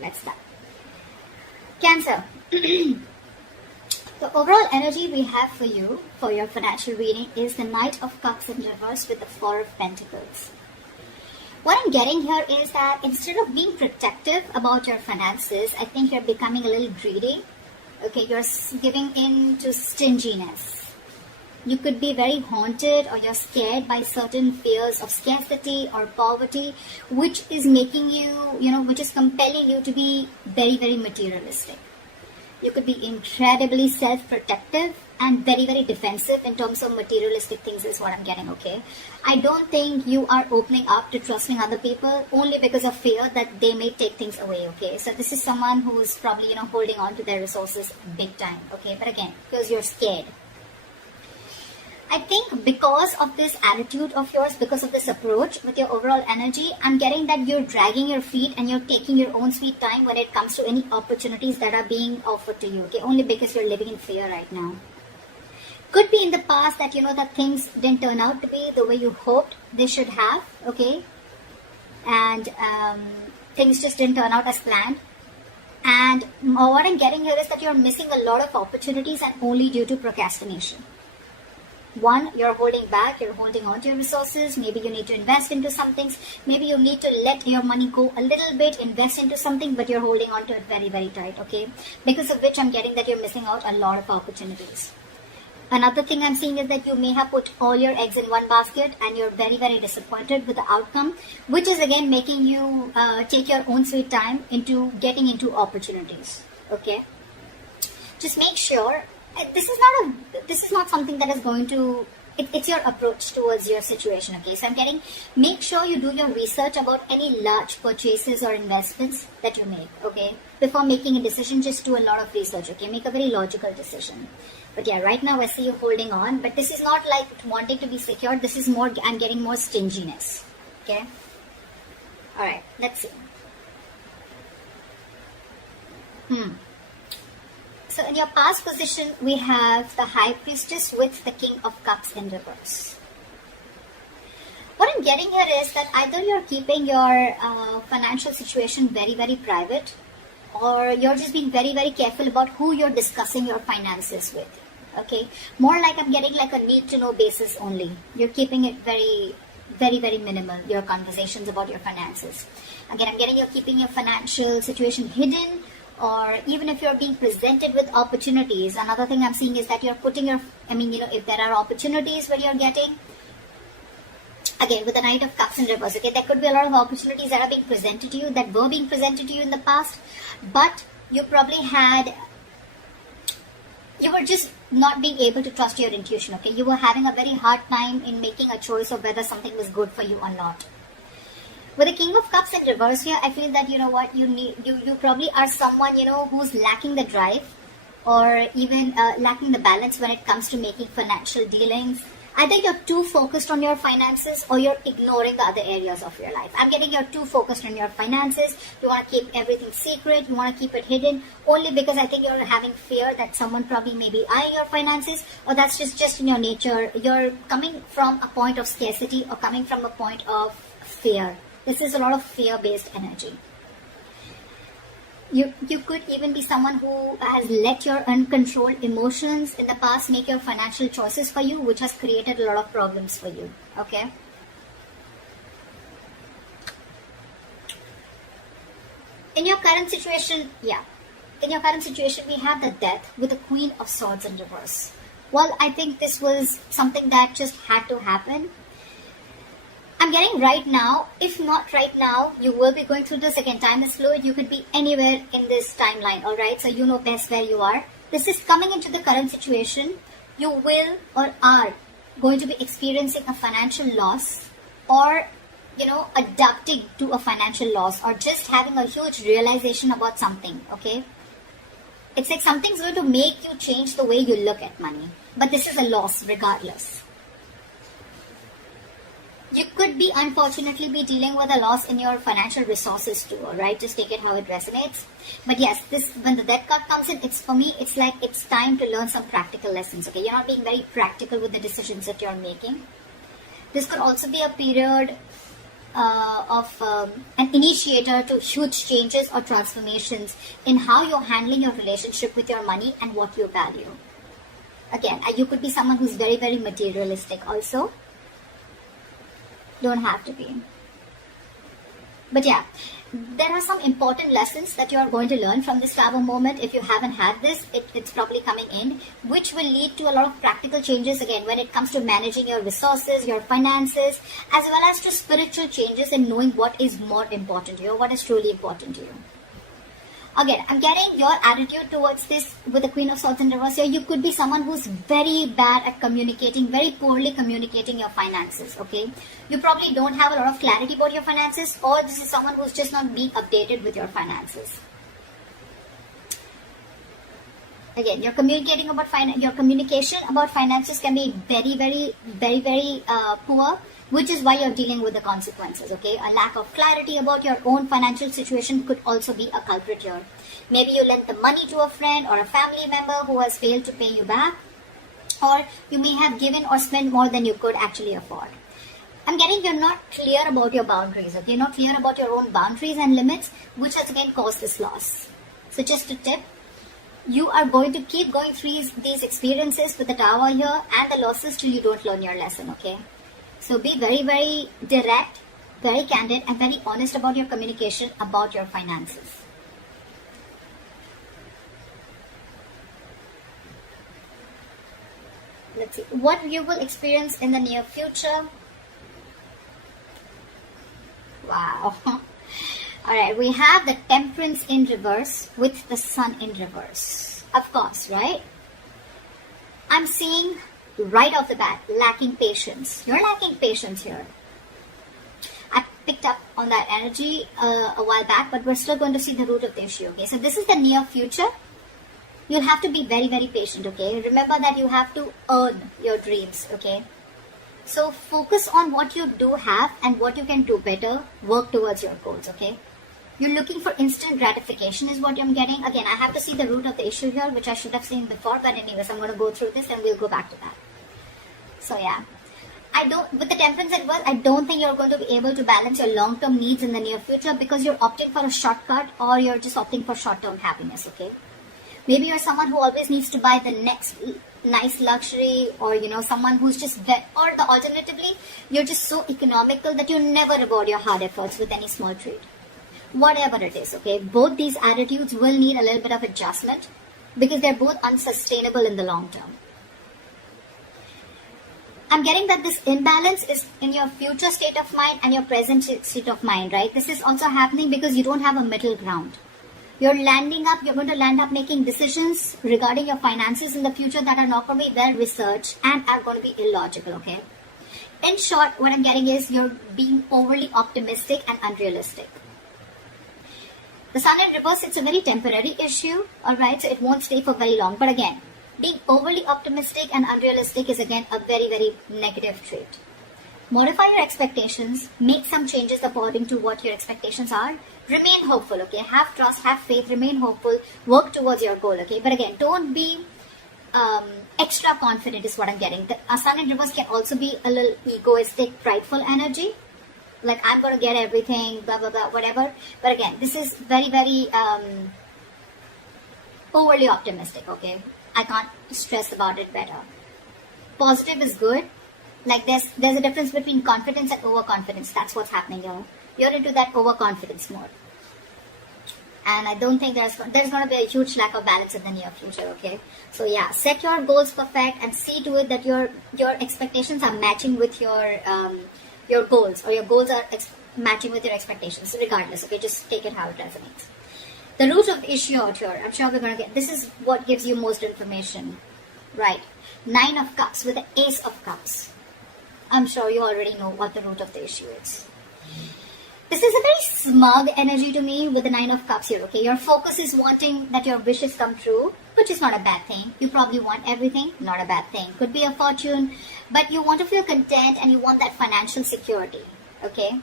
let's start. Cancer. The overall energy we have for you, for your financial reading, is the Knight of Cups in reverse with the Four of Pentacles. What I'm getting here is that instead of being protective about your finances, I think you're becoming a little greedy. Okay, you're giving in to stinginess. You could be very haunted or you're scared by certain fears of scarcity or poverty, which is making you, which is compelling you to be very, very materialistic. You could be incredibly self-protective and very, very defensive in terms of materialistic things is what I'm getting, okay? I don't think you are opening up to trusting other people only because of fear that they may take things away, okay? So this is someone who's probably, holding on to their resources big time, okay? But again, because you're scared. I think because of this attitude of yours, because of this approach with your overall energy, I'm getting that you're dragging your feet and you're taking your own sweet time when it comes to any opportunities that are being offered to you, okay? Only because you're living in fear right now. Could be in the past that, that things didn't turn out to be the way you hoped they should have, okay? And things just didn't turn out as planned. And what I'm getting here is that you're missing a lot of opportunities and only due to procrastination. One, you're holding back, you're holding on to your resources. Maybe you need to invest into some things. Maybe you need to let your money go a little bit, invest into something, but you're holding on to it very, very tight, okay? Because of which I'm getting that you're missing out a lot of opportunities. Another thing I'm seeing is that you may have put all your eggs in one basket and you're very, very disappointed with the outcome, which is again making you take your own sweet time into getting into opportunities, okay? Just make sure this is not something that is going to, it's your approach towards your situation, okay? So I'm getting, make sure you do your research about any large purchases or investments that you make, okay? Before making a decision, just do a lot of research, okay? Make a very logical decision. But yeah, right now I see you holding on, but this is not like wanting to be secure. This is more, I'm getting more stinginess, okay? All right, let's see. So in your past position, we have the High Priestess with the King of Cups in reverse. What I'm getting here is that either you're keeping your financial situation very, very private, or you're just being very, very careful about who you're discussing your finances with, okay? More like I'm getting like a need-to-know basis only. You're keeping it very, very, very minimal, your conversations about your finances. Again, I'm getting you're keeping your financial situation hidden, or even if you're being presented with opportunities. Another thing I'm seeing is that you're putting your, if there are opportunities where you're getting, again, with the Knight of Cups in reverse, okay, there could be a lot of opportunities that are being presented to you, that were being presented to you in the past, but you probably you were just not being able to trust your intuition, okay? You were having a very hard time in making a choice of whether something was good for you or not. With the King of Cups in reverse here, I feel that, you probably are someone, who's lacking the drive or even lacking the balance when it comes to making financial dealings. Either you're too focused on your finances or you're ignoring the other areas of your life. I'm getting you're too focused on your finances. You want to keep everything secret. You want to keep it hidden only because I think you're having fear that someone probably may be eyeing your finances, or that's just in your nature. You're coming from a point of scarcity or coming from a point of fear. This is a lot of fear-based energy. You could even be someone who has let your uncontrolled emotions in the past make your financial choices for you, which has created a lot of problems for you, okay? In your current situation, we have the Death with the Queen of Swords in reverse. Well, I think this was something that just had to happen. I'm getting right now, if not right now, you will be going through this. Again, time is fluid. You could be anywhere in this timeline, all right? So you know best where you are. This is coming into the current situation. You will or are going to be experiencing a financial loss, or, adapting to a financial loss, or just having a huge realization about something, okay? It's like something's going to make you change the way you look at money. But this is a loss regardless. You could be, unfortunately, be dealing with a loss in your financial resources too, alright? Just take it how it resonates. But yes, when the Death card comes in, for me, it's like it's time to learn some practical lessons, okay? You're not being very practical with the decisions that you're making. This could also be a period an initiator to huge changes or transformations in how you're handling your relationship with your money and what you value. Again, you could be someone who's very, very materialistic also. Don't have to be. But yeah, there are some important lessons that you are going to learn from this travel moment. If you haven't had this, it's probably coming in, which will lead to a lot of practical changes again when it comes to managing your resources, your finances, as well as to spiritual changes in knowing what is more important to you, what is truly important to you. Again, I'm getting your attitude towards this with the Queen of Swords in reverse here. You could be someone who's very bad at communicating, very poorly communicating your finances, okay? You probably don't have a lot of clarity about your finances, or this is someone who's just not being updated with your finances. Again, your communication about finances can be very poor, which is why you're dealing with the consequences, okay? A lack of clarity about your own financial situation could also be a culprit here. Maybe you lent the money to a friend or a family member who has failed to pay you back, or you may have given or spent more than you could actually afford. I'm getting you're not clear about your boundaries, okay? You're not clear about your own boundaries and limits, which has again caused this loss. So just a tip, you are going to keep going through these experiences with the Tower here and the losses till you don't learn your lesson, okay? So be very, very direct, very candid, and very honest about your communication about your finances. Let's see what you will experience in the near future. Wow. Alright, we have the Temperance in reverse with the Sun in reverse. Of course, right? I'm seeing right off the bat, lacking patience. You're lacking patience here. I picked up on that energy a while back, but we're still going to see the root of the issue, okay? So this is the near future. You'll have to be very, very patient, okay? Remember that you have to earn your dreams, okay? So focus on what you do have and what you can do better. Work towards your goals, okay? You're looking for instant gratification is what I'm getting. Again, I have to see the root of the issue here, which I should have seen before. But anyways, I'm going to go through this and we'll go back to that. So yeah, with the Temperance at work, I don't think you're going to be able to balance your long-term needs in the near future because you're opting for a shortcut or you're just opting for short-term happiness, okay? Maybe you're someone who always needs to buy the next nice luxury, or someone who's just or the alternatively, you're just so economical that you never reward your hard efforts with any small treat. Whatever it is, okay? Both these attitudes will need a little bit of adjustment because they're both unsustainable in the long term. I'm getting that this imbalance is in your future state of mind and your present state of mind, right? This is also happening because you don't have a middle ground. You're going to land up making decisions regarding your finances in the future that are not going to be well researched and are going to be illogical, okay? In short, what I'm getting is you're being overly optimistic and unrealistic. The Sun in reverse, it's a very temporary issue, alright? So it won't stay for very long. But again, being overly optimistic and unrealistic is again a very, very negative trait. Modify your expectations, make some changes according to what your expectations are. Remain hopeful, okay? Have trust, have faith, remain hopeful, work towards your goal, okay? But again, don't be extra confident is what I'm getting. The Sun in reverse can also be a little egoistic, prideful energy. Like, I'm going to get everything, blah, blah, blah, whatever. But again, this is very, very overly optimistic, okay? I can't stress about it better. Positive is good. Like, there's a difference between confidence and overconfidence. That's what's happening here. You're into that overconfidence mode. And I don't think there's going to be a huge lack of balance in the near future, okay? So yeah, set your goals perfect and see to it that your expectations are matching with your goals, or your goals are matching with your expectations, regardless, okay? Just take it how it resonates. The root of the issue out here, I'm sure we're going to get, this is what gives you most information, right? 9 of Cups with the Ace of Cups. I'm sure you already know what the root of the issue is. This is a very smug energy to me with the 9 of Cups here, okay? Your focus is wanting that your wishes come true, which is not a bad thing. You probably want everything, not a bad thing. Could be a fortune, but you want to feel content and you want that financial security, okay?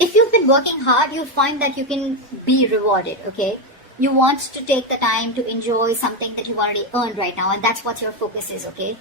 If you've been working hard, you'll find that you can be rewarded, okay? You want to take the time to enjoy something that you've already earned right now, and that's what your focus is, okay?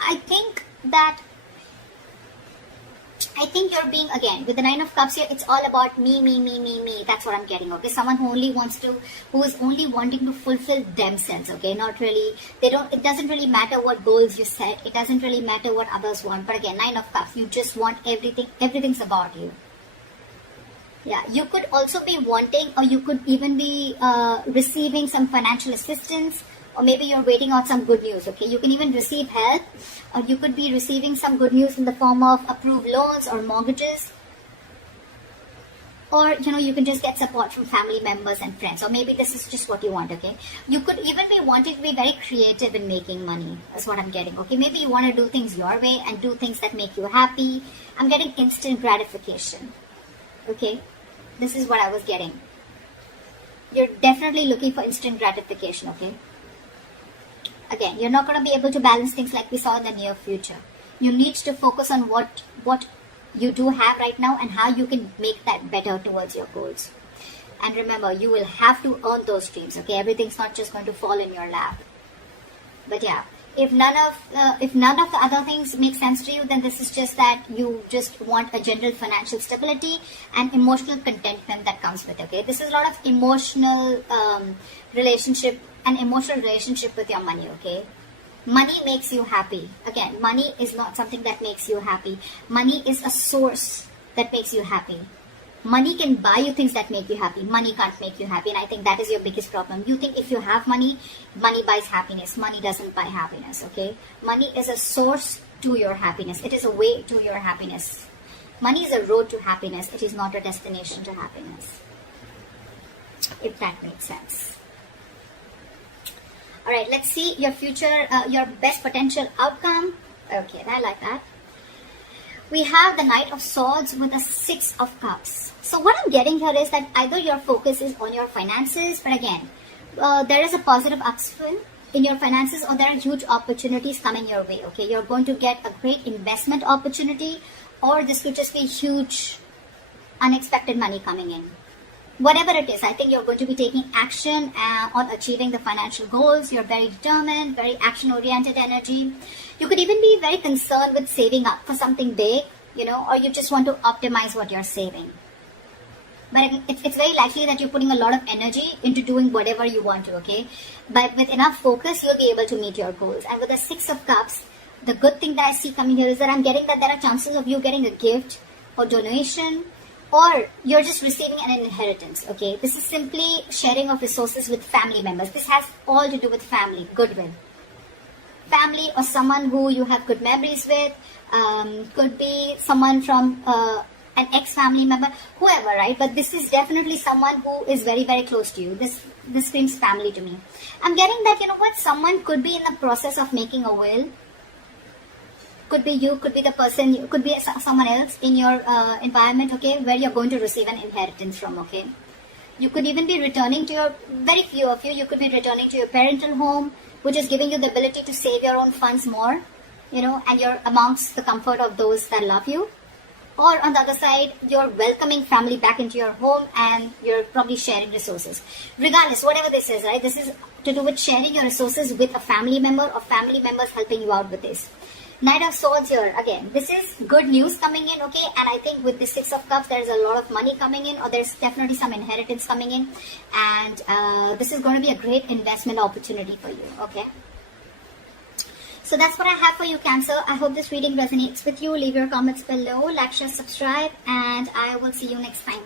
I think that I think you're being, again, with the Nine of Cups here, it's all about me, me, me, me, me. That's what I'm getting, okay? Someone who who is only wanting to fulfill themselves, okay? Not really, it doesn't really matter what goals you set. It doesn't really matter what others want. But again, Nine of Cups, you just want everything's about you. Yeah, you could also be wanting, or you could even be receiving some financial assistance, or maybe you're waiting on some good news, okay? You can even receive help, or you could be receiving some good news in the form of approved loans or mortgages, or, you can just get support from family members and friends, or maybe this is just what you want, okay? You could even be wanting to be very creative in making money. That's what I'm getting, okay? Maybe you want to do things your way and do things that make you happy. I'm getting instant gratification, okay? This is what I was getting. You're definitely looking for instant gratification, okay? Again, you're not going to be able to balance things like we saw in the near future. You need to focus on what you do have right now and how you can make that better towards your goals. And remember, you will have to earn those dreams, okay? Everything's not just going to fall in your lap. But yeah, if none of the other things make sense to you, then this is just that you just want a general financial stability and emotional contentment that comes with it, okay? This is a lot of emotional relationship with your money, okay? Money makes you happy. Again, money is not something that makes you happy. Money is a source that makes you happy. Money can buy you things that make you happy. Money can't make you happy. And I think that is your biggest problem. You think if you have money, money buys happiness. Money doesn't buy happiness, okay? Money is a source to your happiness. It is a way to your happiness. Money is a road to happiness. It is not a destination to happiness. If that makes sense. Alright, let's see your future, your best potential outcome. Okay, I like that. We have the Knight of Swords with the Six of Cups. So what I'm getting here is that either your focus is on your finances, but again, there is a positive upswing in your finances, or there are huge opportunities coming your way, okay? You're going to get a great investment opportunity, or this could just be huge unexpected money coming in. Whatever it is, I think you're going to be taking action on achieving the financial goals. You're very determined, very action-oriented energy. You could even be very concerned with saving up for something big, or you just want to optimize what you're saving. But it's very likely that you're putting a lot of energy into doing whatever you want to, okay? But with enough focus, you'll be able to meet your goals. And with the Six of Cups, the good thing that I see coming here is that I'm getting that there are chances of you getting a gift or donation, or you're just receiving an inheritance, okay? This is simply sharing of resources with family members. This has all to do with family, goodwill. Family or someone who you have good memories with, could be someone from an ex-family member, whoever, right? But this is definitely someone who is very, very close to you. This screams family to me. I'm getting that, someone could be in the process of making a will. Could be you, could be the person, could be someone else in your environment, okay, where you're going to receive an inheritance from, okay. You could even be returning to very few of you could be returning to your parental home, which is giving you the ability to save your own funds more, and you're amongst the comfort of those that love you. Or on the other side, you're welcoming family back into your home and you're probably sharing resources. Regardless, whatever this is, right, this is to do with sharing your resources with a family member or family members helping you out with this. Knight of Swords here, again, this is good news coming in, okay? And I think with the Six of Cups, there's a lot of money coming in, or there's definitely some inheritance coming in. And this is going to be a great investment opportunity for you, okay? So that's what I have for you, Cancer. I hope this reading resonates with you. Leave your comments below, like, share, subscribe, and I will see you next time.